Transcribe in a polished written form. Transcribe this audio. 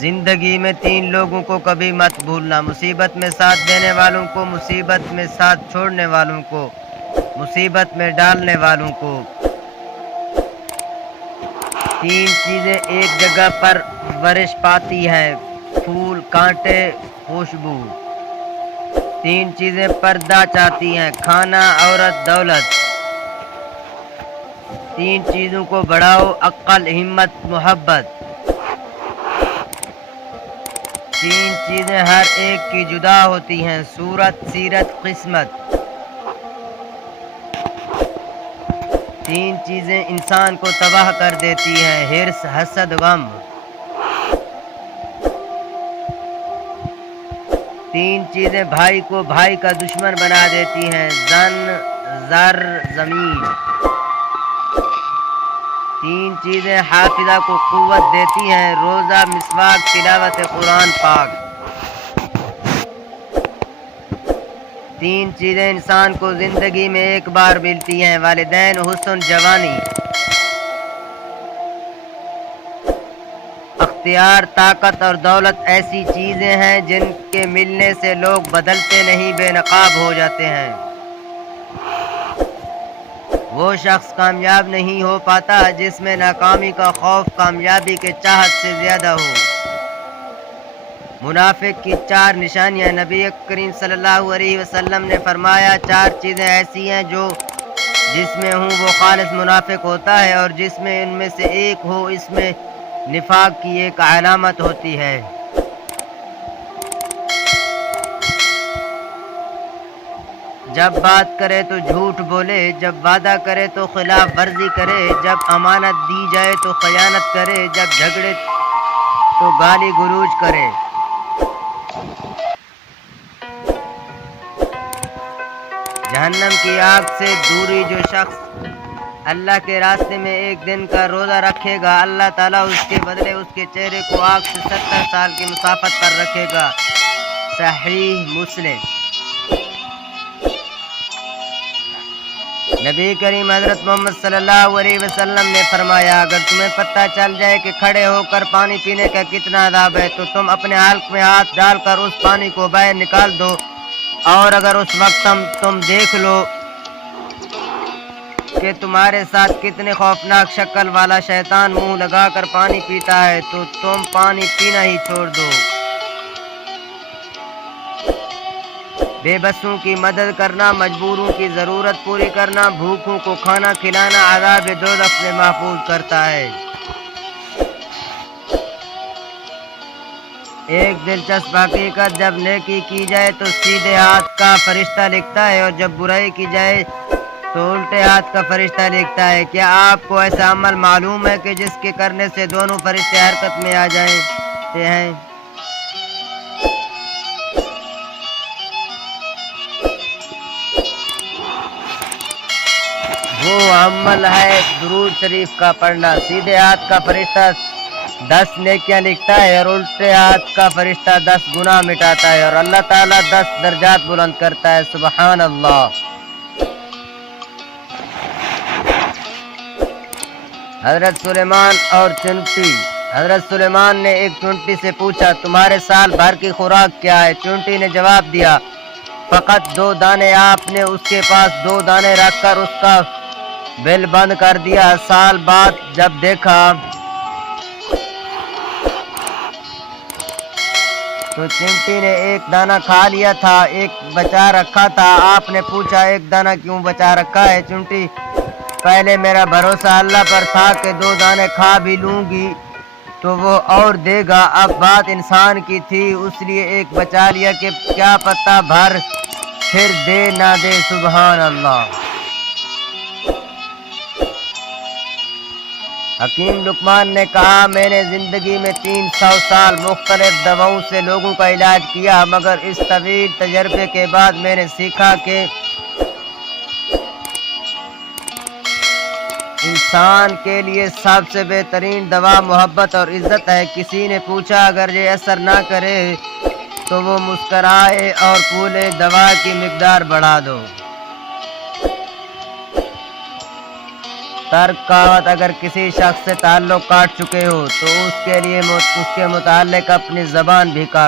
زندگی میں 3 لوگوں کو کبھی مت بھولنا: مصیبت میں ساتھ دینے والوں کو، مصیبت میں ساتھ چھوڑنے والوں کو، مصیبت میں ڈالنے والوں کو۔ 3 چیزیں ایک جگہ پر ورش پاتی ہیں: پھول، کانٹے، خوشبو۔ 3 چیزیں پردہ چاہتی ہیں: کھانا، عورت، دولت۔ 3 چیزوں کو بڑھاؤ: عقل، ہمت، محبت۔ 3 چیزیں ہر ایک کی جدا ہوتی ہیں: صورت، سیرت، قسمت۔ 3 چیزیں انسان کو تباہ کر دیتی ہیں: حرص، حسد، غم۔ 3 چیزیں بھائی کو بھائی کا دشمن بنا دیتی ہیں: زن، زر، زمین۔ 3 چیزیں حافظہ کو قوت دیتی ہیں: روزہ، مسواک، تلاوت قرآن پاک۔ 3 چیزیں انسان کو زندگی میں ایک بار ملتی ہیں: والدین، حسن، جوانی۔ اختیار، طاقت اور دولت ایسی چیزیں ہیں جن کے ملنے سے لوگ بدلتے نہیں، بے نقاب ہو جاتے ہیں۔ وہ شخص کامیاب نہیں ہو پاتا جس میں ناکامی کا خوف کامیابی کے چاہت سے زیادہ ہو۔ منافق کی 4 نشانیاں: نبی کریم صلی اللہ علیہ وسلم نے فرمایا 4 چیزیں ایسی ہیں جو جس میں ہوں وہ خالص منافق ہوتا ہے، اور جس میں ان میں سے ایک ہو اس میں نفاق کی ایک علامت ہوتی ہے۔ جب بات کرے تو جھوٹ بولے، جب وعدہ کرے تو خلاف ورزی کرے، جب امانت دی جائے تو خیانت کرے، جب جھگڑے تو گالی گلوچ کرے۔ جہنم کی آگ سے دوری: جو شخص اللہ کے راستے میں ایک دن کا روزہ رکھے گا، اللہ تعالیٰ اس کے بدلے اس کے چہرے کو آگ سے 70 سال کی مسافت پر رکھے گا۔ صحیح مسلم۔ نبی کریم حضرت محمد صلی اللہ علیہ وسلم نے فرمایا اگر تمہیں پتہ چل جائے کہ کھڑے ہو کر پانی پینے کا کتنا عذاب ہے تو تم اپنے حلق میں ہاتھ ڈال کر اس پانی کو باہر نکال دو، اور اگر اس وقت تم دیکھ لو کہ تمہارے ساتھ کتنے خوفناک شکل والا شیطان منہ لگا کر پانی پیتا ہے تو تم پانی پینا ہی چھوڑ دو۔ بے بسوں کی مدد کرنا، مجبوروں کی ضرورت پوری کرنا، بھوکوں کو کھانا کھلانا عذاب دوزخ سے محفوظ کرتا ہے۔ ایک دلچسپ حقیقت: جب نیکی کی جائے تو سیدھے ہاتھ کا فرشتہ لکھتا ہے، اور جب برائی کی جائے تو الٹے ہاتھ کا فرشتہ لکھتا ہے۔ کیا آپ کو ایسا عمل معلوم ہے کہ جس کے کرنے سے دونوں فرشتے حرکت میں آ جاتے ہیں؟ وہ عمل ہے درود شریف کا پڑھنا۔ سیدھے ہاتھ کا فرشتہ 10 نیکیاں لکھتا ہے اور الٹے ہاتھ کا فرشتہ 10 گناہ مٹاتا ہے، اور اللہ تعالیٰ 10 درجات بلند کرتا ہے۔ سبحان اللہ۔ حضرت سلیمان اور چونٹی۔ حضرت سلیمان نے ایک چونٹی سے پوچھا تمہارے سال بھر کی خوراک کیا ہے؟ چونٹی نے جواب دیا فقط 2 دانے۔ آپ نے اس کے پاس 2 دانے رکھ کر اس کا بل بند کر دیا۔ سال بعد جب دیکھا تو چونٹی نے 1 دانہ کھا لیا تھا، 1 بچا رکھا تھا۔ آپ نے پوچھا 1 دانہ کیوں بچا رکھا ہے؟ چونٹی پہلے میرا بھروسہ اللہ پر تھا کہ 2 دانے کھا بھی لوں گی تو وہ اور دے گا۔ اب بات انسان کی تھی اس لیے 1 بچا لیا کہ کیا پتہ بھر پھر دے نہ دے۔ سبحان اللہ۔ حکیم لقمان نے کہا میں نے زندگی میں 300 سال مختلف دواؤں سے لوگوں کا علاج کیا، مگر اس طویل تجربے کے بعد میں نے سیکھا کہ انسان کے لیے سب سے بہترین دوا محبت اور عزت ہے۔ کسی نے پوچھا اگر یہ اثر نہ کرے تو وہ مسکرائے اور پورے دوا کی مقدار بڑھا دو۔ ترک کہاوت اگر کسی شخص سے تعلق کاٹ چکے ہو تو اس کے لیے اس کے متعلق اپنی زبان بھی کاٹ